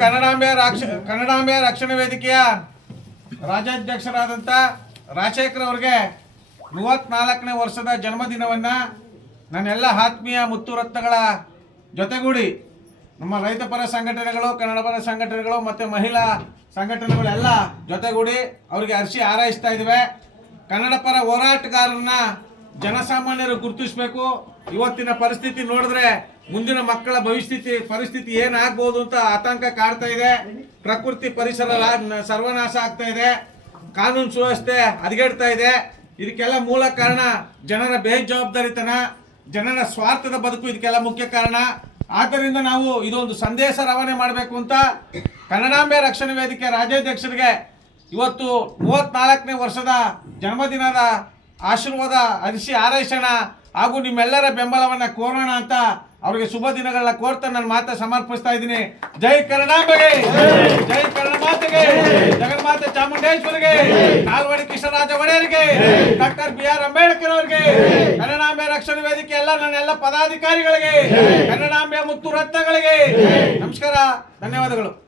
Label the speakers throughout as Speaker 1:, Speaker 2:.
Speaker 1: ಕನ್ನಡಾಂಬೆ ರಾಕ್ಷ ಕನ್ನಡಾಂಬೆ ರಕ್ಷಣಾ ವೇದಿಕೆಯ ರಾಜ್ಯಾಧ್ಯಕ್ಷರಾದಂಥ ರಾಜಶೇಖರ್ ಅವರಿಗೆ ಮೂವತ್ನಾಲ್ಕನೇ ವರ್ಷದ ಜನ್ಮದಿನವನ್ನು ನನ್ನೆಲ್ಲ ಆತ್ಮೀಯ ಮುತ್ತುರತ್ನಗಳ ಜೊತೆಗೂಡಿ ನಮ್ಮ ರೈತ ಪರ ಸಂಘಟನೆಗಳು, ಕನ್ನಡ ಪರ ಸಂಘಟನೆಗಳು ಮತ್ತು ಮಹಿಳಾ ಸಂಘಟನೆಗಳೆಲ್ಲ ಜೊತೆಗೂಡಿ ಅವರಿಗೆ ಹರ್ಷಿ ಹಾರೈಸ್ತಾ ಇದ್ದೇವೆ. ಕನ್ನಡ ಪರ ಹೋರಾಟಗಾರರನ್ನ ಜನಸಾಮಾನ್ಯರು ಗುರುತಿಸಬೇಕು. ಇವತ್ತಿನ ಪರಿಸ್ಥಿತಿ ನೋಡಿದ್ರೆ ಮುಂದಿನ ಮಕ್ಕಳ ಭವಿಷ್ಯ ಪರಿಸ್ಥಿತಿ ಏನಾಗ್ಬೋದು ಅಂತ ಆತಂಕ ಕಾಡ್ತಾ ಇದೆ. ಪ್ರಕೃತಿ ಪರಿಸರ ಸರ್ವನಾಶ ಆಗ್ತಾ ಇದೆ. ಕಾನೂನು ಸುವ್ಯವಸ್ಥೆ ಹದಗೆಡ್ತಾ ಇದೆ. ಇದಕ್ಕೆಲ್ಲ ಮೂಲ ಕಾರಣ ಜನರ ಬೇಜವಾಬ್ದಾರಿತನ, ಜನರ ಸ್ವಾರ್ಥದ ಬದುಕು ಇದಕ್ಕೆಲ್ಲ ಮುಖ್ಯ ಕಾರಣ. ಆದ್ದರಿಂದ ನಾವು ಇದೊಂದು ಸಂದೇಶ ರವಾನೆ ಮಾಡಬೇಕು ಅಂತ ಕನ್ನಡಾಂಬೆ ರಕ್ಷಣೆ ವೇದಿಕೆ ರಾಜ್ಯಾಧ್ಯಕ್ಷರಿಗೆ ಇವತ್ತು ಮೂವತ್ನಾಲ್ಕನೇ ವರ್ಷದ ಜನ್ಮದಿನದ ಆಶೀರ್ವಾದ ಅರಿಸಿ ಹಾರೈಸೋಣ ಹಾಗೂ ನಿಮ್ಮೆಲ್ಲರ ಬೆಂಬಲವನ್ನ ಕೋರೋಣ ಅಂತ ಅವರಿಗೆ ಶುಭ ದಿನಗಳನ್ನ ಕೋರ್ತಾ ನನ್ನ ಮಾತ ಸಮರ್ಪಿಸ್ತಾ ಇದ್ದೀನಿ. ಜೈ ಕನ್ನಡಾಂಬೆಗೆ ಜೈ ಕನ್ನಡ ಮಾತೆಗೆ ಜಗನ್ಮಾತೆ ಚಾಮುಂಡೇಶ್ವರಿಗೆ! ನಾಲ್ವಡಿ ಕೃಷ್ಣರಾಜ ಒಡೆಯರಿಗೆ! ಡಾಕ್ಟರ್ ಬಿ ಆರ್ ಅಂಬೇಡ್ಕರ್ ಅವರಿಗೆ! ಕನ್ನಡಾಂಬೆ ರಕ್ಷಣಾ ವೇದಿಕೆ ಎಲ್ಲ ನನ್ನೆಲ್ಲ ಪದಾಧಿಕಾರಿಗಳಿಗೆ! ಕನ್ನಡಾಂಬೆ ಮುತ್ತು ರತ್ನಗಳಿಗೆ! ನಮಸ್ಕಾರ, ಧನ್ಯವಾದಗಳು.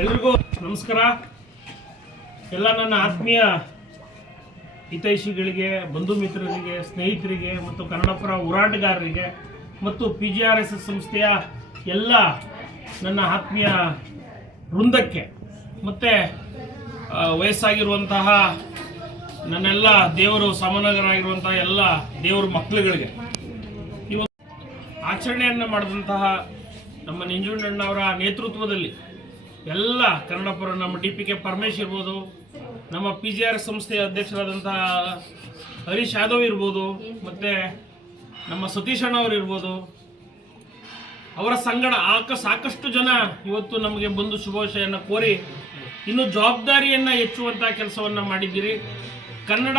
Speaker 2: ಎಲ್ರಿಗೂ ನಮಸ್ಕಾರ. ಎಲ್ಲ ನನ್ನ ಆತ್ಮೀಯ ಹಿತೈಷಿಗಳಿಗೆ, ಬಂಧು ಮಿತ್ರರಿಗೆ, ಸ್ನೇಹಿತರಿಗೆ ಮತ್ತು ಕನ್ನಡಪರ ಹೋರಾಟಗಾರರಿಗೆ ಮತ್ತು P G R S S ಸಂಸ್ಥೆಯ ಎಲ್ಲ ನನ್ನ ಆತ್ಮೀಯ ವೃಂದಕ್ಕೆ ಮತ್ತು ವಯಸ್ಸಾಗಿರುವಂತಹ ನನ್ನೆಲ್ಲ ದೇವರು ಸಮನಗರಾಗಿರುವಂತಹ ಎಲ್ಲ ದೇವರ ಮಕ್ಕಳುಗಳಿಗೆ. ಇವತ್ತು ಆಚರಣೆಯನ್ನು ಮಾಡಿದಂತಹ ನಮ್ಮ ನಂಜುಂಡಣ್ಣವರ ನೇತೃತ್ವದಲ್ಲಿ ಎಲ್ಲ ಕನ್ನಡಪರ ನಮ್ಮ ಡಿ ಪಿ ಕೆ ಪರಮೇಶ್ ಇರ್ಬೋದು, ನಮ್ಮ ಪಿ ಜಿ ಆರ್ ಸಂಸ್ಥೆಯ ಅಧ್ಯಕ್ಷರಾದಂತಹ ಹರೀಶ್ ಯಾದವ್ ಇರ್ಬೋದು, ಮತ್ತು ನಮ್ಮ ಸತೀಶ್ ಅಣ್ಣವ್ರು ಇರ್ಬೋದು. ಅವರ ಸಂಗಡ ಆಕ ಸಾಕಷ್ಟು ಜನ ಇವತ್ತು ನಮಗೆ ಬಂದು ಶುಭಾಶಯನ್ನು ಕೋರಿ ಇನ್ನು ಜವಾಬ್ದಾರಿಯನ್ನು ಹೆಚ್ಚುವಂಥ ಕೆಲಸವನ್ನು ಮಾಡಿದ್ದೀರಿ. ಕನ್ನಡ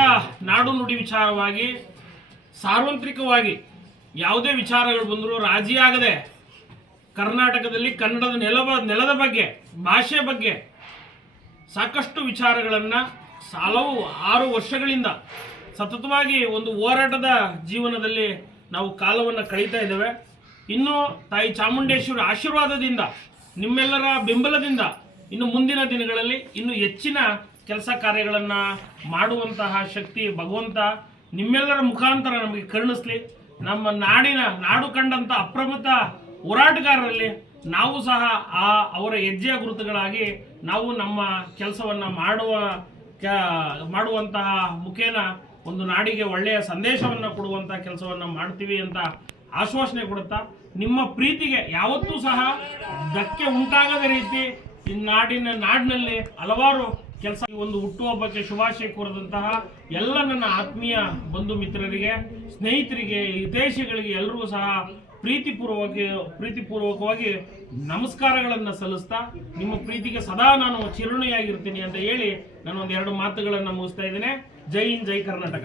Speaker 2: ನಾಡು ನುಡಿ ವಿಚಾರವಾಗಿ ಸಾರ್ವತ್ರಿಕವಾಗಿ ಯಾವುದೇ ವಿಚಾರಗಳು ಬಂದರೂ ರಾಜಿ ಆಗದೆ ಕರ್ನಾಟಕದಲ್ಲಿ ಕನ್ನಡದ ನೆಲದ ನೆಲದ ಬಗ್ಗೆ, ಭಾಷೆ ಬಗ್ಗೆ ಸಾಕಷ್ಟು ವಿಚಾರಗಳನ್ನು ಸಾಲವು ಆರು ವರ್ಷಗಳಿಂದ ಸತತವಾಗಿ ಒಂದು ಹೋರಾಟದ ಜೀವನದಲ್ಲಿ ನಾವು ಕಾಲವನ್ನು ಕಳೀತಾ ಇದ್ದೇವೆ. ಇನ್ನು ತಾಯಿ ಚಾಮುಂಡೇಶ್ವರಿ ಆಶೀರ್ವಾದದಿಂದ, ನಿಮ್ಮೆಲ್ಲರ ಬೆಂಬಲದಿಂದ ಇನ್ನು ಮುಂದಿನ ದಿನಗಳಲ್ಲಿ ಇನ್ನು ಹೆಚ್ಚಿನ ಕೆಲಸ ಕಾರ್ಯಗಳನ್ನು ಮಾಡುವಂತಹ ಶಕ್ತಿ ಭಗವಂತ ನಿಮ್ಮೆಲ್ಲರ ಮುಖಾಂತರ ನಮಗೆ ಕರುಣಿಸ್ಲಿ. ನಮ್ಮ ನಾಡಿನ, ನಾಡು ಕಂಡಂಥ ಅಪ್ರಮತ್ತ ಹೋರಾಟಗಾರರಲ್ಲಿ ನಾವು ಸಹ ಆ ಅವರ ಹೆಜ್ಜೆಯ ಗುರುತುಗಳಾಗಿ ನಾವು ನಮ್ಮ ಕೆಲಸವನ್ನು ಮಾಡುವ ಮಾಡುವಂತಹ ಮುಖೇನ ಒಂದು ನಾಡಿಗೆ ಒಳ್ಳೆಯ ಸಂದೇಶವನ್ನು ಕೊಡುವಂಥ ಕೆಲಸವನ್ನು ಮಾಡ್ತೀವಿ ಅಂತ ಆಶ್ವಾಸನೆ ಕೊಡುತ್ತಾ, ನಿಮ್ಮ ಪ್ರೀತಿಗೆ ಯಾವತ್ತೂ ಸಹ ಧಕ್ಕೆ ಉಂಟಾಗದ ರೀತಿ ಈ ನಾಡಿನ ನಾಡಿನಲ್ಲಿ ಹಲವಾರು ಕೆಲಸ ಒಂದು ಹುಟ್ಟುಹಬ್ಬಕ್ಕೆ ಶುಭಾಶಯ ಕೋರದಂತಹ ಎಲ್ಲ ನನ್ನ ಆತ್ಮೀಯ ಬಂಧು ಮಿತ್ರರಿಗೆ, ಸ್ನೇಹಿತರಿಗೆ, ಹಿತೈಷಿಗಳಿಗೆ ಎಲ್ಲರೂ ಸಹ ಪ್ರೀತಿಪೂರ್ವಕ ಪ್ರೀತಿಪೂರ್ವಕವಾಗಿ ನಮಸ್ಕಾರಗಳನ್ನು ಸಲ್ಲಿಸ್ತಾ, ನಿಮ್ಮ ಪ್ರೀತಿಗೆ ಸದಾ ನಾನು ಚಿರುಣಿಯಾಗಿರ್ತೀನಿ ಅಂತ ಹೇಳಿ ನಾನು ಒಂದು ಎರಡು ಮಾತುಗಳನ್ನು ಮುಗಿಸ್ತಾ ಇದ್ದೇನೆ. ಜೈ ಹಿಂದ್, ಜೈ ಕರ್ನಾಟಕ.